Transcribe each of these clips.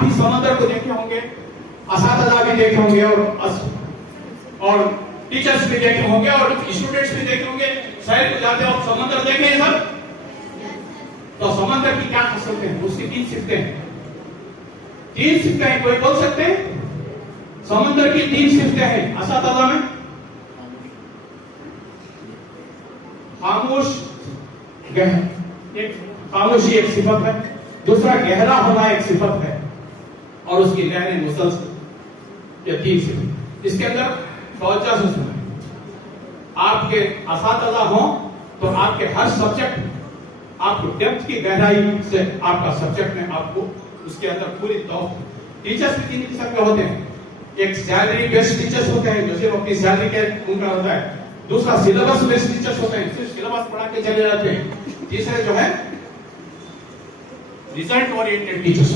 आप भी समंदर को देखे होंगे, असातिज़ा भी देखे होंगे और टीचर्स भी देखे होंगे और स्टूडेंट्स भी देखे होंगे। शहर को जाते हो समंदर देखे हैं सब? तो समंदर की क्या खासियत है? उसकी 3 सिफ्तें हैं। 3 सिफ्तें हैं, कोई बोल सकते हैं? समंदर की 3 सिफ्तें हैं असातिज़ा में। खामोश, एक खामोशी एक सिफत है, दूसरा गहरा होना एक सिफत है, और उसकी लहरें मुसलसल। ये 3 सिफत इसके अंदर तवज्जो से सुने। आपके असातिज़ा हो तो आपके हर सब्जेक्ट आपको डेप्थ की गहराई से आपका सब्जेक्ट में आपको उसके अंदर पूरी टीचर्स भी 3 किस्म के होते हैं। एक सैलरी बेस्ड टीचर्स होते हैं जो सिर्फ अपनी सैलरी के उनका होता है। दूसरा सिलेबस बेस्ड टीचर्स होते हैं, सिर्फ सिलेबस पढ़ा के चले जाते हैं। तीसरे जो है रिजल्ट ओरिएंटेड टीचर्स।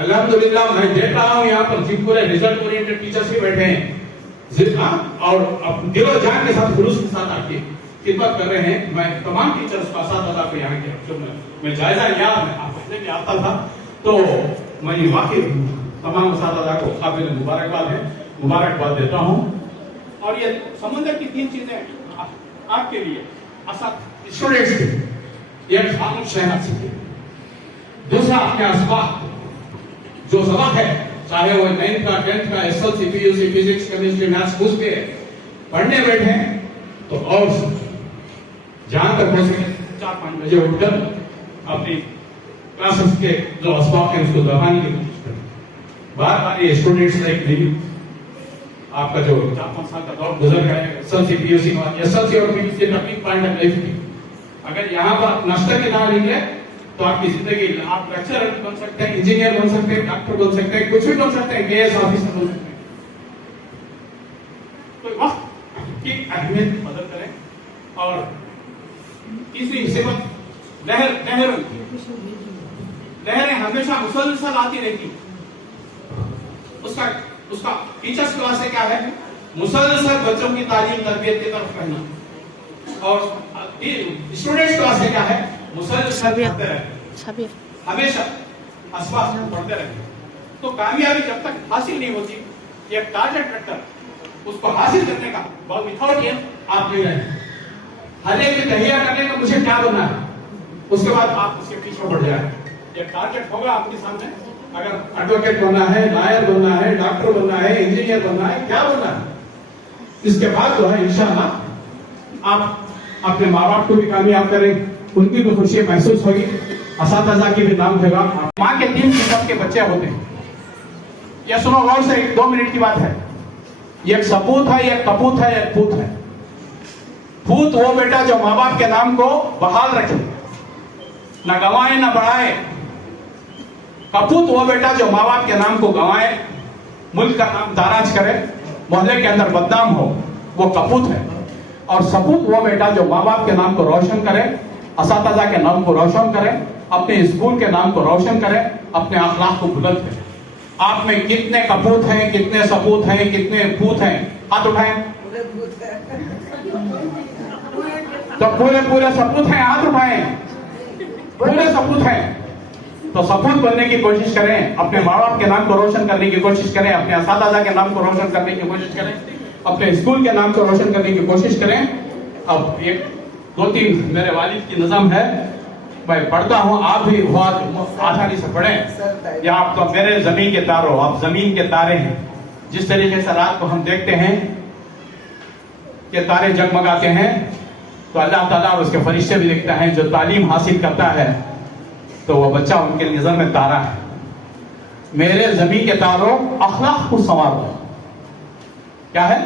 अल्हम्दुलिल्लाह मैं देख रहा हूं यहाँ पर जिन पूरे रिजल्ट ओरिएंटेड टीचर्स भी बैठे हैं और दिलो जान के साथ जुलूस के साथ आपकी खिदमत कर रहे हैं। मैं तमाम टीचर्स का असातिज़ा को यहाँ के जो मैं जायजा लिया, मैं पहले भी आता था, तो मैं वाकई तमाम असातिज़ा को काबिल मुबारकबाद देता हूँ। और ये समंदर की 3 चीजें आपके लिए स्टूडेंट्स के लिए, एक खामोश रहना सीखिए, दूसरा अपने असबाब जो सबक है, चाहे वो 9th का 10th का SLC PUC physics chemistry maths कुछ भी पढ़ने बैठे तो और जहां तक हो सके 4-5 बजे उठकर अपनी क्लासेस के जो असबाब है उसको दोहराने की कोशिश करें। बार-बार ये स्टूडेंट्स लाइक नहीं, आपका जो 4-5 साल का दौर गुजर गया है एसएलसी पीयूसी और पीयूसी का पीक पॉइंट ऑफ लाइफ की, अगर यहाँ पर नाश्ता के ना लेंगे तो आपकी जिंदगी, आप लेक्चरर बन सकते हैं, इंजीनियर बन सकते हैं, डॉक्टर बन सकते हैं, कुछ भी बन सकते हैं, केएस ऑफिसर बन सकते हैं। तो वक्त की अहमियत मदद करें। और तीसरी सिफत लहरें हमेशा मुसलसल आती रहती। उसका टीचर्स क्लास से क्या है? मुसलसल बच्चों की तालीम तरबियत की तरफ रहना। और स्टूडेंट्स क्लास से क्या है? मुसलसल पढ़ते रहे, हमेशा असबाब पढ़ते रहे। तो कामयाबी जब तक हासिल नहीं होती, एक टारगेट रखकर उसको हासिल करने का विथआउट एम आप नहीं रहे। हर एक की तैयार करने का मुझे क्या बनना है, उसके बाद आप उसके पीछे बढ़ जाए। एक टारगेट होगा आपके सामने, अगर एडवोकेट बनना है, लॉयर बनना है, डॉक्टर बनना है, इंजीनियर बनना है, क्या बनना है, इसके बाद जो है इंशाअल्लाह आप अपने माँ बाप को भी कामयाब करें, उनकी भी खुशी महसूस होगी, असातिज़ा की भी नाम होगा। माँ के 3 किस्म के बच्चे होते हैं। यह सुनो गौर से, 2 मिनट की बात है। एक सपूत है, एक कपूत है, एक पूत है। पूत वो बेटा जो माँ बाप के नाम को बहाल रखे, न गंवाए न बढ़ाए। कपूत वो बेटा जो माँ बाप के नाम को गंवाए, मुल्क का नाम ताराज करे, मोहल्ले के अंदर बदनाम हो, वो कपूत है। और सपूत वो बेटा जो माँ बाप के नाम को रोशन करे, असातिज़ा के नाम को रोशन करे, अपने स्कूल के नाम को रोशन करे, अपने अखलाक को बुलंद करे। आप में कितने कपूत हैं, कितने सपूत हैं, कितने पूत हैं? हाथ उठाएं। तो पूरे सपूत हैं, हाथ उठाएं। पूरे सपूत हैं तो सपूत बनने की कोशिश करें, अपने माँ बाप के नाम को रोशन करने की कोशिश करें, अपने असातिज़ा के नाम को रोशन करने की कोशिश करें, अपने स्कूल के नाम को रोशन करने की कोशिश करें। अब एक 2-3 मेरे वालिद की नज़म है, मैं पढ़ता हूँ, आप भी बहुत आसानी से पढ़ें। या आप तो मेरे जमीन के तारों, आप जमीन के तारे हैं। जिस तरीके से रात को हम देखते हैं कि तारे जगमगाते हैं, तो अल्लाह ताला और उसके फरिश्ते भी देखते हैं। जो तालीम हासिल करता है तो वह बच्चा उनके नजर में तारा है। मेरे जमीन के तारों अखलाक को संवारो। क्या है?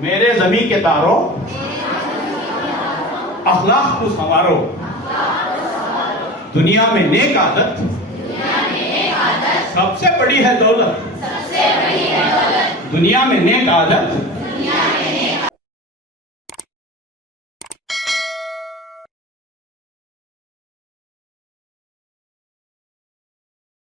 मेरे जमीन के तारों अखलाक को संवारो। दुनिया में नेक आदत सबसे बड़ी है दौलत। दुनिया में नेक आदत